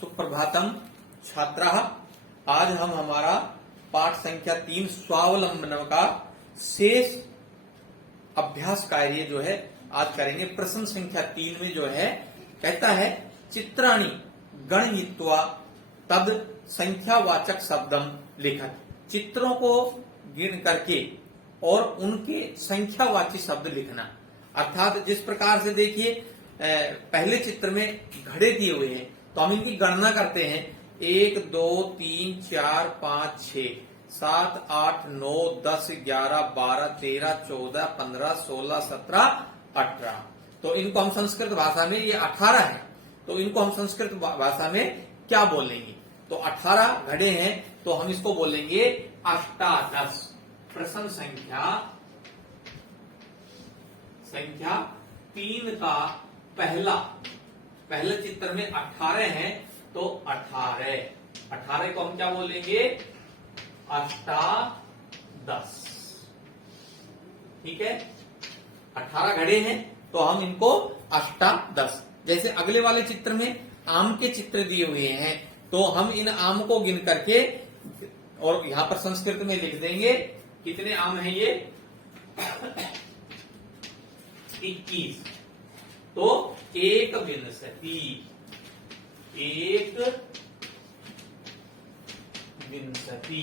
सुप्रभातम छात्राः। आज हम हमारा पाठ संख्या 3 स्वावलंबन का शेष अभ्यास कार्य जो है आज करेंगे। प्रश्न संख्या 3 में जो है कहता है चित्राणि गणयित्वा तद संख्यावाचक शब्दम लिखत। चित्रों को गिन करके और उनके संख्यावाची शब्द लिखना। अर्थात जिस प्रकार से देखिए पहले चित्र में घड़े दिए हुए हैं तो हम इनकी गणना करते हैं 1 2 3 4 5 6 7 8 9 10 11 12 13 14 15 16 17 18। तो इनको हम संस्कृत भाषा में ये 18 है तो इनको हम संस्कृत भाषा में क्या बोलेंगे? तो 18 घड़े हैं तो हम इसको बोलेंगे अष्टादश। प्रश्न संख्या 3 का पहले चित्र में 18 है तो 18 को हम क्या बोलेंगे? अष्टादश। ठीक है, 18 घड़े हैं तो हम इनको अष्टादश। जैसे अगले वाले चित्र में आम के चित्र दिए हुए हैं तो हम इन आम को गिन करके और यहां पर संस्कृत में लिख देंगे कितने आम हैं ये 21। तो 1 विंशति।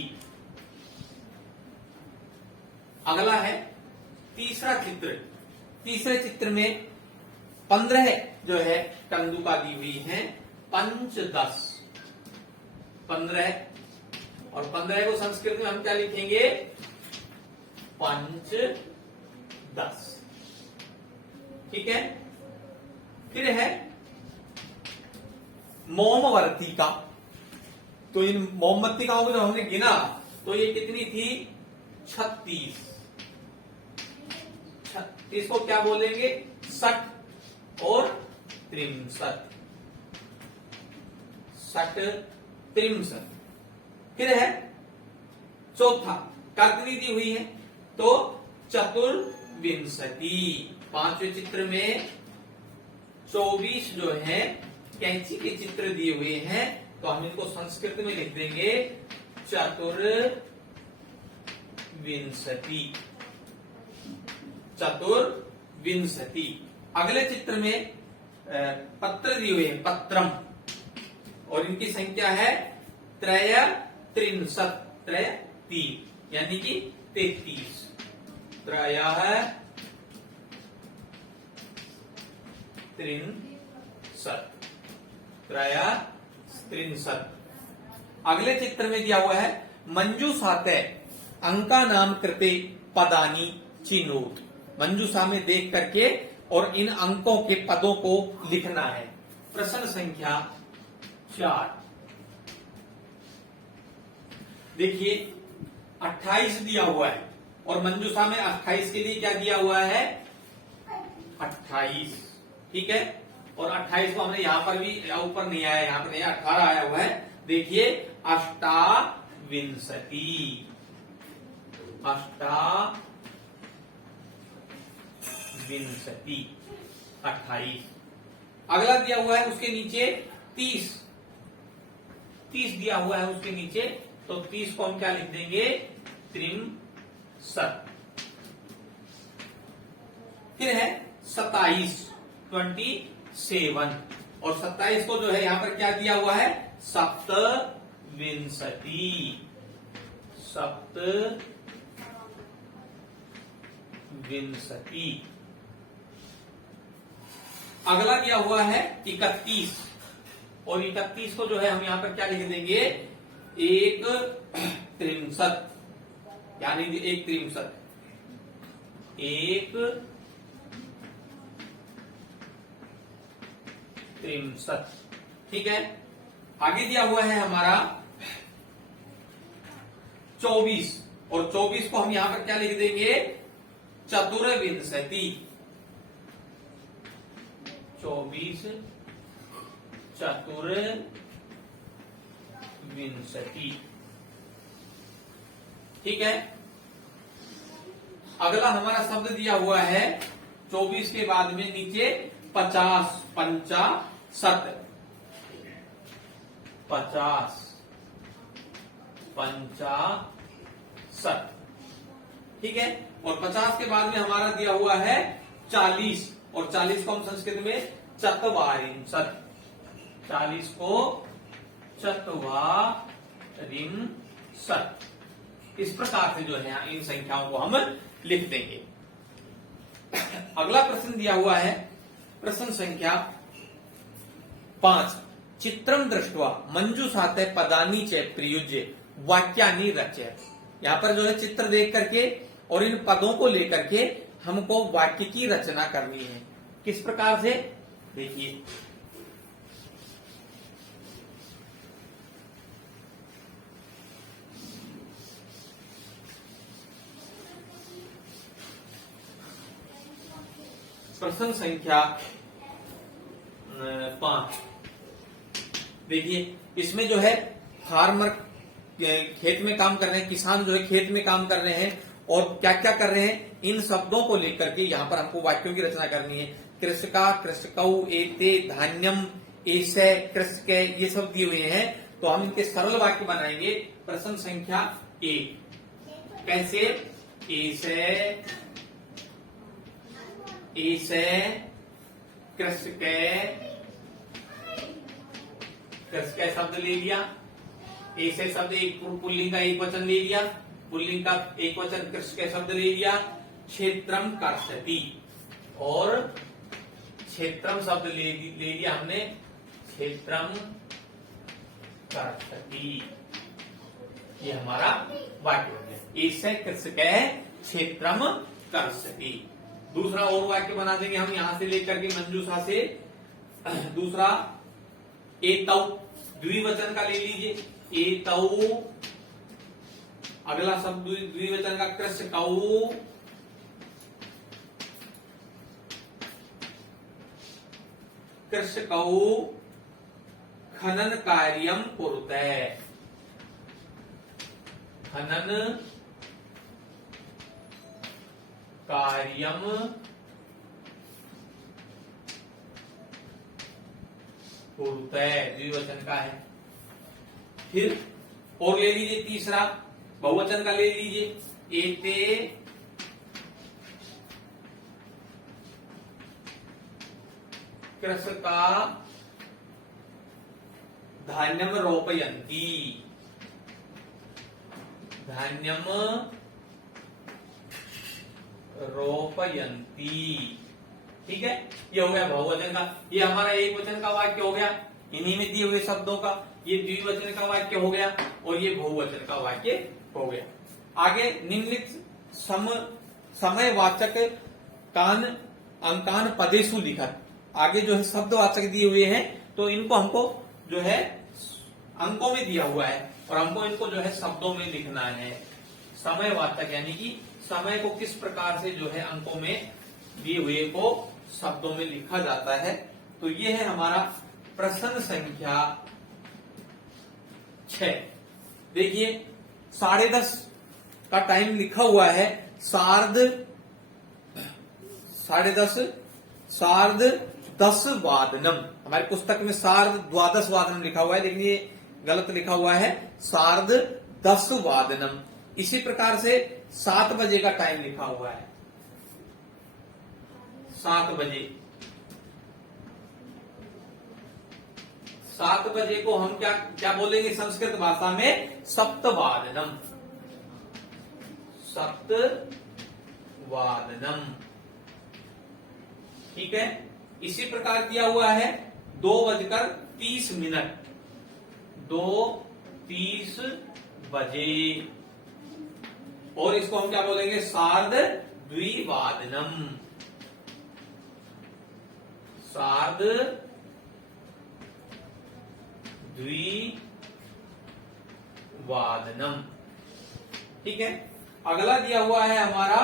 अगला है तीसरा चित्र। तीसरे चित्र में 15 जो है कंदुका दी हुई है पंचदश। 15 और 15 को संस्कृत में हम क्या लिखेंगे? पंचदश। ठीक है, फिर है मोमवर्तिका। तो इन मोमबत्तिकाओं को जब हमने गिना तो ये कितनी थी? 36। 36 को क्या बोलेंगे? 60 और 63। 63। फिर है चौथा कर्तनी दी हुई है तो चतुर्विंशति। 5वें चित्र में 24 जो है कैंची के चित्र दिए हुए हैं तो हम इनको संस्कृत में लिख देंगे चतुर्विंशति। अगले चित्र में पत्र दिए हुए हैं पत्रम और इनकी संख्या है 33। 33 यानी कि 33। 33। अगले चित्र में दिया हुआ है मंजूषाते अंका नाम कृते पदानी चिनोत। मंजूषा में देख करके और इन अंकों के पदों को लिखना है। प्रश्न संख्या 4 देखिए 28 दिया हुआ है और मंजूषा में 28 के लिए क्या दिया हुआ है? 28। ठीक है, और 28 को हमने यहां पर भी ऊपर नहीं आया, यहां पर नहीं 18 आया हुआ है। देखिए अष्टाविंशति। 28। अगला दिया हुआ है उसके नीचे 30 दिया हुआ है उसके नीचे तो 30 को हम क्या लिख देंगे? 63। फिर है 27 और 27 को जो है यहां पर क्या दिया हुआ है? सप्तविंशति। अगला दिया हुआ है 31 और 31 को जो है हम यहां पर क्या लिख देंगे? 163 यानी 163। ठीक है, आगे दिया हुआ है हमारा 24 और 24 को हम यहां पर क्या लिख देंगे? चतुर्विंशति। 24 चतुर्विंशति। ठीक है, अगला हमारा शब्द दिया हुआ है 24 के बाद में नीचे 50 50 सत 50, 65, ठीक है। और 50 के बाद में हमारा दिया हुआ है 40, और 40 को हम संस्कृत में चत्वारिंशत्, 40 को चत्वारिंशत्, इस प्रकार से जो है इन संख्याओं को हम लिख देंगे। अगला प्रश्न दिया हुआ है प्रश्न संख्या 5, चित्रम दृष्ट्वा मंजूषाते पदानी च प्रयुज्य वाक्यानि रचय। यहाँ पर जो है चित्र देख करके और इन पदों को लेकर के हमको वाक्य की रचना करनी है। किस प्रकार से, देखिए प्रश्न संख्या 5, देखिए इसमें जो है फार्मर खेत में काम कर रहे हैं, किसान जो है खेत में काम कर रहे हैं और क्या क्या कर रहे हैं, इन शब्दों को लेकर के यहाँ पर हमको वाक्यों की रचना करनी है। कृषका, कृषकौ, एते, धान्यम, ऐसे, कृषक, ये सब दिए हुए हैं, तो हम इनके सरल वाक्य बनाएंगे। प्रश्न संख्या 1, कैसे, ऐसे, ऐसे, कृषक, कृषक शब्द ले लिया, ऐसे शब्द एक पुल्लिंग का एक वचन ले लिया, पुल्लिंग का एक वचन कृषक शब्द ले लिया, क्षेत्रम कर्षति, और क्षेत्रम शब्द ले लिया हमने, क्षेत्रम कर्षति, ये हमारा वाक्य हो गया। ऐसे कृषक क्षेत्रम कर्षति। दूसरा और वाक्य बना देंगे हम यहां से लेकर के मंजूषा से। दूसरा एतौ, द्विवचन का ले लीजिए, एतौ, अगला शब्द द्विवचन का कृषकौ, कृषकौ खनन कार्यम कुरुते, खनन कार्यम कुरुते, द्विवचन का है। फिर और ले लीजिए तीसरा बहुवचन का ले लीजिए, एते कृषका धान्यम रोपयन्ति, धान्यम रोपयन्ति, ठीक है। ये हो गया बहुवचन का, ये हमारा एक वचन का वाक्य हो गया इन्हीं में दिए हुए शब्दों का, ये द्विवचन का वाक्य हो गया और ये बहुवचन का वाक्य हो गया। आगे निम्नलिखित समयवाचक कान अंकान पदेशु लिखत, आगे जो है शब्दवाचक दिए हुए हैं, तो इनको हमको जो है अंकों में दिया हुआ है और हमको इनको जो है शब्दों में लिखना है। समयवाचक यानी कि समय को किस प्रकार से जो है अंकों में दिए हुए को शब्दों में लिखा जाता है। तो ये है हमारा प्रश्न संख्या 6। देखिए 10:30 का टाइम लिखा हुआ है, सार्ध 10 वादनम, हमारी पुस्तक में सार्ध 12 वादनम लिखा हुआ है, लेकिन ये गलत लिखा हुआ है, सार्ध 10 वादनम। इसी प्रकार से 7 बजे का टाइम लिखा हुआ है, 7 बजे, 7 बजे को हम क्या क्या बोलेंगे संस्कृत भाषा में, सप्तवादनम, सप्तवादनम, ठीक है। इसी प्रकार दिया हुआ है 2:30 मिनट, 2:30 बजे, और इसको हम क्या बोलेंगे, सार्ध द्विवादनम, सार्ध द्विवादनम, ठीक है। अगला दिया हुआ है हमारा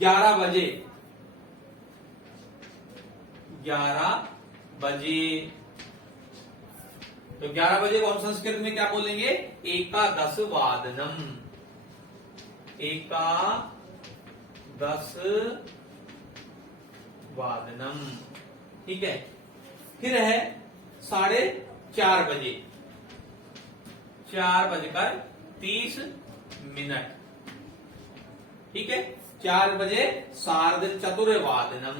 11 बजे, 11 बजे, तो 11 बजे को हम संस्कृत में क्या बोलेंगे, एकादश वादनम, एकादश वादनम, ठीक है। फिर है 4:30 बजे, 4:30। ठीक है, 4 बजे सार्ध चतुर्वादनम।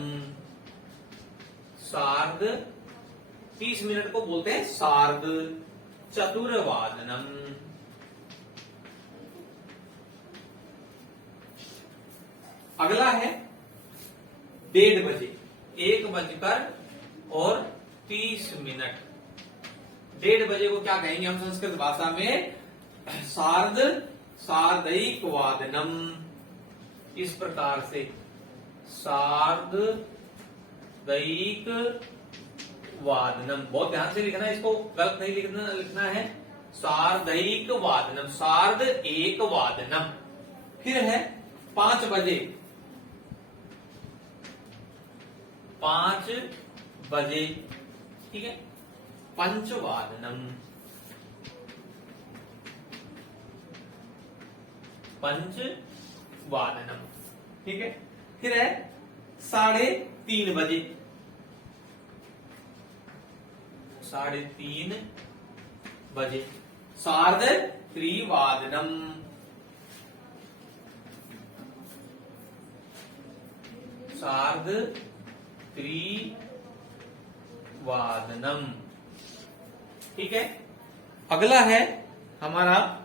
सार्ध 30 मिनट को बोलते हैं सार्ध चतुर्वादनम। अगला है 1:30 बजे, 1:30। 1:30 बजे को क्या कहेंगे हम संस्कृत भाषा में? सार्धैक वादनम। इस प्रकार से सार्धैक वादनम। बहुत ध्यान से लिखना है, इसको गलत नहीं लिखना है। सार्धैक वादनम, सार्ध एक वादनम। फिर है 5 बजे, 5 बजे। ठीक है, पंचवादनम, पंचवादनम। ठीक है, फिर है 3:30 बजे, 3:30 बजे सार्ध त्रिवादनम। सार्ध त्रिवादनम। ठीक है, अगला है हमारा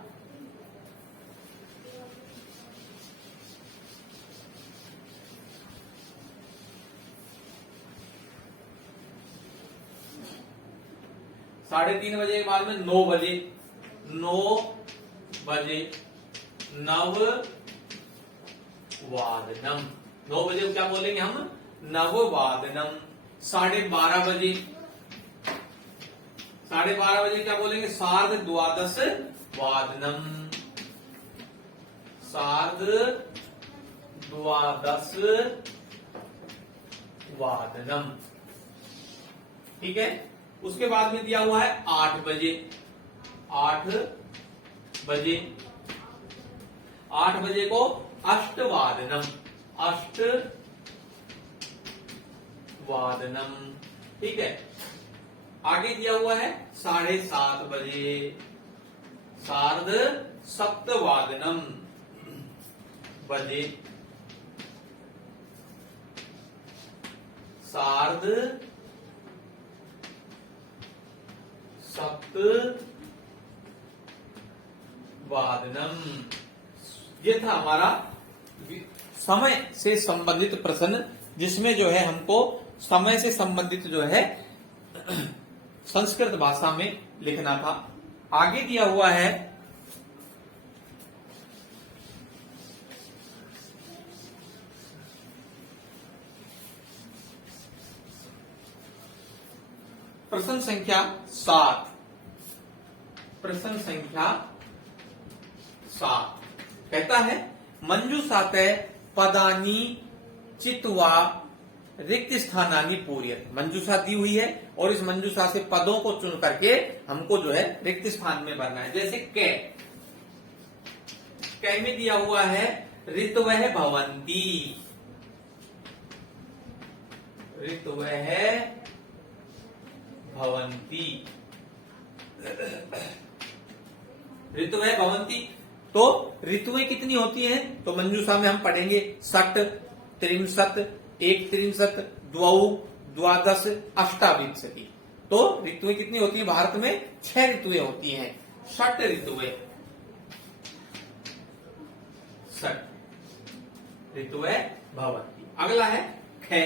3:30 बजे के बाद में 9 बजे, 9 बजे नववादनम। 9 बजे को क्या बोलेंगे हम? नववादनम। 12:30 बजे, 12:30 बजे क्या बोलेंगे? सार्ध द्वादश वादनम। सार्ध द्वादश वादनम। ठीक है, उसके बाद में दिया हुआ है 8 बजे, 8 बजे। 8 बजे को अष्टवादनम, अष्टवादनम। ठीक है, आगे दिया हुआ है 7:30 बजे, सार्ध सप्तवादनम बजे। सार्ध सप्तवादनम। ये था हमारा समय से संबंधित प्रश्न, जिसमें जो है हमको समय से संबंधित जो है संस्कृत भाषा में लिखना था। आगे दिया हुआ है प्रश्न संख्या 7। प्रश्न संख्या 7 कहता है मंजूषाते पदानी चित्वा रिक्त स्थानानि पूर्यत। मंजूषा दी हुई है और इस मंजूषा से पदों को चुन करके हमको जो है रिक्त स्थान में भरना है। जैसे कै में दिया हुआ है ऋतवः भवन्ति, ऋतवः भवन्ति, ऋतुएं भवन्ति। तो ऋतुएं कितनी होती हैं? तो मंजूषा में हम पढ़ेंगे 60, 63, 1 द्वौ, द्वादश, अष्टाविंशति। तो ऋतुएं कितनी होती हैं भारत में? 6 ऋतुएं होती हैं। 60 ऋतुएं, 60 ऋतुएं भवन्ति। अगला है खे।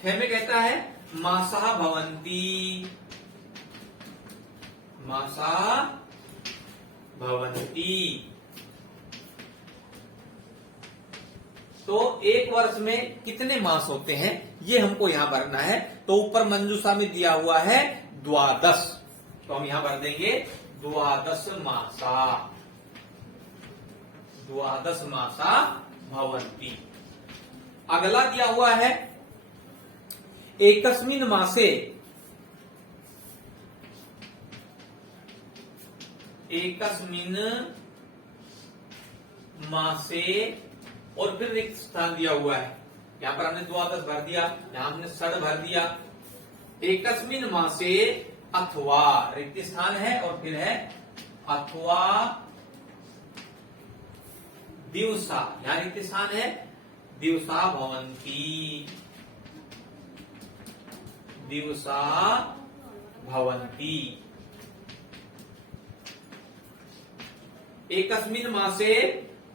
खे में कहता है मासा भवन्ति, मासा भवन्ति। तो एक वर्ष में कितने मास होते हैं ये हमको यहां भरना है। तो ऊपर मंजूषा में दिया हुआ है 12, तो हम यहां भर देंगे 12 मासा, 12 मासा भवन्ति। अगला दिया हुआ है एकस्मिन् मासे, एकस्मिन् मासे, और फिर रिक्त स्थान दिया हुआ है। यहां पर हमने 12 भर दिया, यहां हमने 60 भर दिया। एकस्मिन् मासे अथवा, रिक्त स्थान है और फिर है अथवा दिवसा, यहां रिक्त स्थान है, दिवसा भवन्ति, दिवसा भवन्ति। एकस्मिन् मासे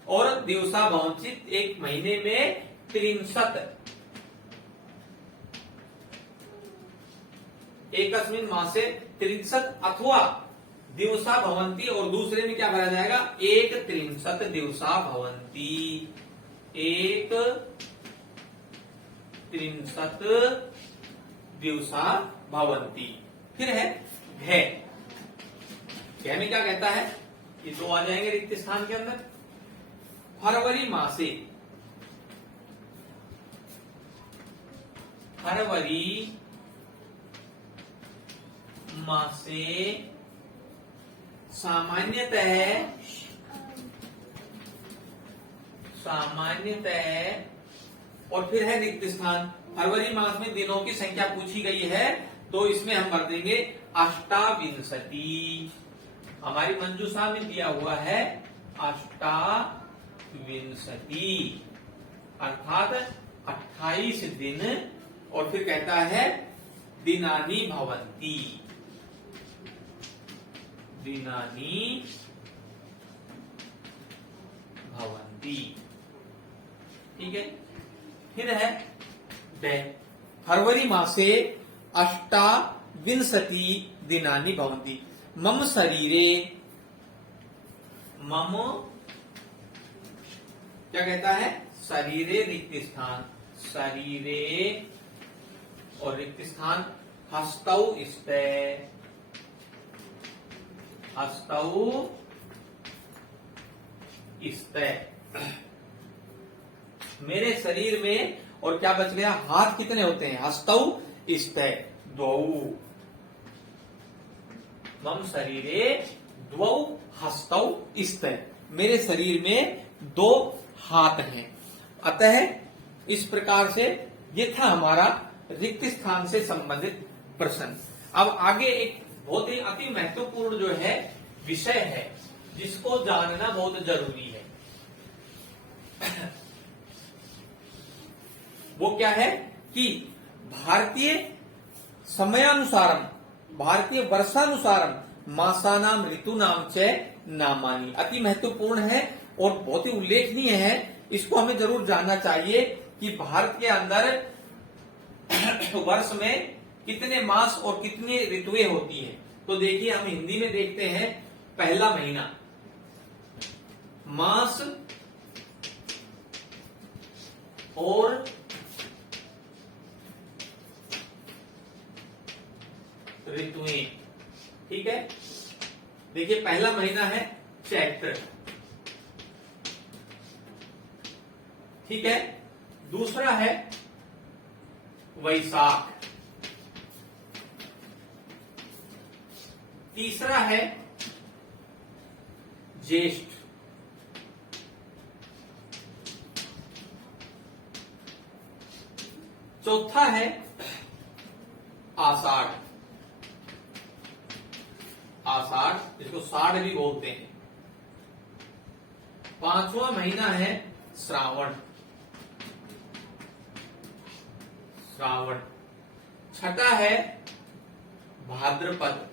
और दिवसा भवन्ति, एक महीने में 63, एकस्मिन् मासे 63 अथवा दिवसा भवन्ति, और दूसरे में क्या भरा जाएगा, एक 63 दिवसा भवन्ति, एक 63 दिवसा भवन्ति। फिर है घे, घे में क्या कहता है, ये दो आ जाएंगे रिक्त स्थान के अंदर। फरवरी मासे, फरवरी मासे सामान्यतः, सामान्यतः, और फिर है रिक्त स्थान। फरवरी मास में दिनों की संख्या पूछी गई है, तो इसमें हम भर देंगे अष्टाविंशति। हमारी मंजूषा में दिया हुआ है अष्टाविंशति, अर्थात 28 दिन, और फिर कहता है दिनानि भवन्ति, दिनानि भवन्ति। ठीक है, फिर है फरवरी मासे अष्टाविंशति दिनानि भवन्ति। मम शरीरे, मम क्या कहता है, शरीरे रिक्त स्थान, शरीरे और रिक्त स्थान हस्तौ स्ते, हस्तौ स्ते, मेरे शरीर में, और क्या बच गया, हाथ कितने होते हैं, हस्तौ स्ते द्वौ, मम शरीरे द्वौ हस्तौ स्ते, मेरे शरीर में 2 हाथ हैं। अतः इस प्रकार से ये था हमारा रिक्त स्थान से संबंधित प्रश्न। अब आगे एक बहुत ही अति महत्वपूर्ण जो है विषय है, जिसको जानना बहुत जरूरी है। वो क्या है कि भारतीय समयानुसारम, भारतीय वर्षानुसारम मासानाम ऋतुनाम च नामानी, अति महत्वपूर्ण है और बहुत ही उल्लेखनीय है। इसको हमें जरूर जानना चाहिए कि भारत के अंदर वर्ष में कितने मास और कितनी ऋतुएं होती हैं। तो देखिए, हम हिंदी में देखते हैं, पहला महीना मास और ऋतुएं। ठीक है, देखिए पहला महीना है चैत्र, ठीक है, दूसरा है वैशाख, तीसरा है ज्येष्ठ, चौथा है आषाढ़, आषाढ़ जिसको साढ़ भी बोलते हैं, पांचवा महीना है श्रावण, श्रावण, छठा है भाद्रपद,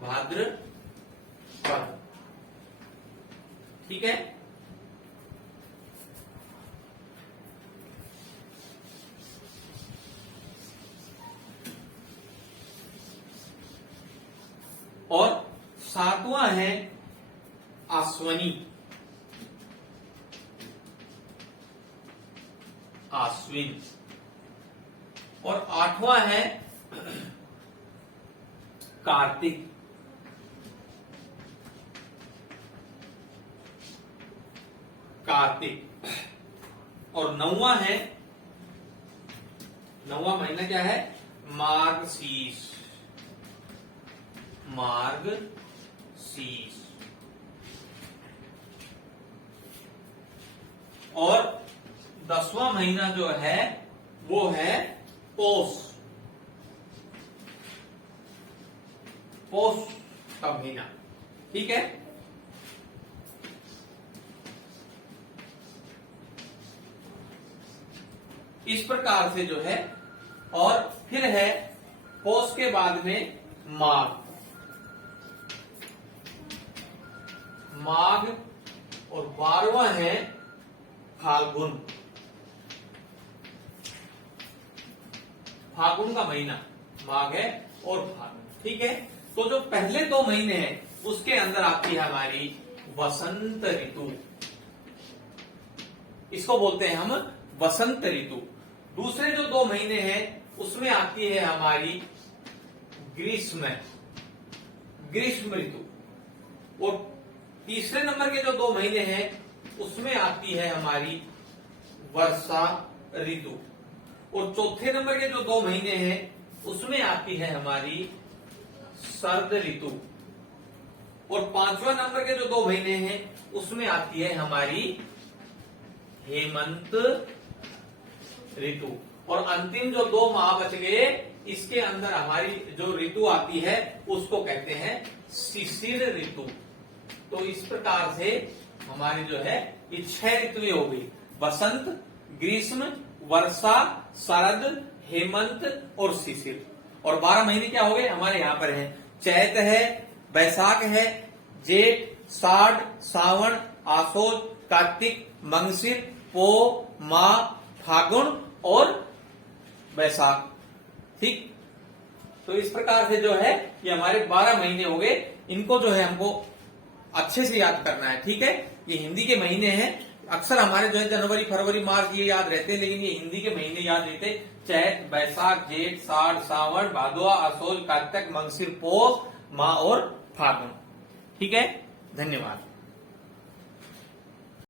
भाद्रपद, ठीक है। और सातवां है आश्वनी, आश्विन, और आठवां है कार्तिक, कार्तिक, और नौवां है, नौवां महीना क्या है, मार्गशीर्ष, मार्गशीर्ष, और 10वां महीना जो है वो है पौष, पौष का महीना। ठीक है, इस प्रकार से जो है। और फिर है पौष के बाद में माघ। माघ और 12वां है फाल्गुन। फाल्गुन का महीना माघ है और फाल्गुन। ठीक है, तो जो पहले 2 महीने हैं उसके अंदर आती है हमारी वसंत ऋतु, इसको बोलते हैं हम वसंत ऋतु। दूसरे जो 2 महीने हैं उसमें आती है हमारी ग्रीष्म ऋतु। और तीसरे नंबर के जो 2 महीने हैं उसमें आती है हमारी वर्षा ऋतु। और चौथे नंबर के जो 2 महीने हैं उसमें आती है हमारी शरद ऋतु। और 5वां नंबर के जो 2 महीने हैं उसमें आती है हमारी हेमंत ऋतु। और अंतिम जो 2 माह बच गए इसके अंदर हमारी जो ऋतु आती है उसको कहते हैं शिशिर ऋतु। तो इस प्रकार से हमारी जो है ये 6 ऋतुएं हो गई, बसंत, ग्रीष्म, वर्षा, शरद, हेमंत और शिशिर। और 12 महीने क्या हो गए हमारे यहाँ पर हैं, चैत है, बैसाख है, जेठ, साठ, सावन, आसोज, कार्तिक, मंगशिर, पो, माह, फागुन और बैसाख। ठीक, तो इस प्रकार से जो है ये हमारे 12 महीने हो गए। इनको जो है हमको अच्छे से याद करना है। ठीक है, ये हिंदी के महीने हैं। अक्सर हमारे जो है जनवरी, फरवरी, मार्च ये याद रहते हैं, लेकिन ये हिंदी के महीने याद रहते। चैत, बैसाख, जेठ, साठ, सावन, भादवा, आसोज, कार्तिक, मंगशिर, पोष, माह और फागुन। ठीक है, धन्यवाद।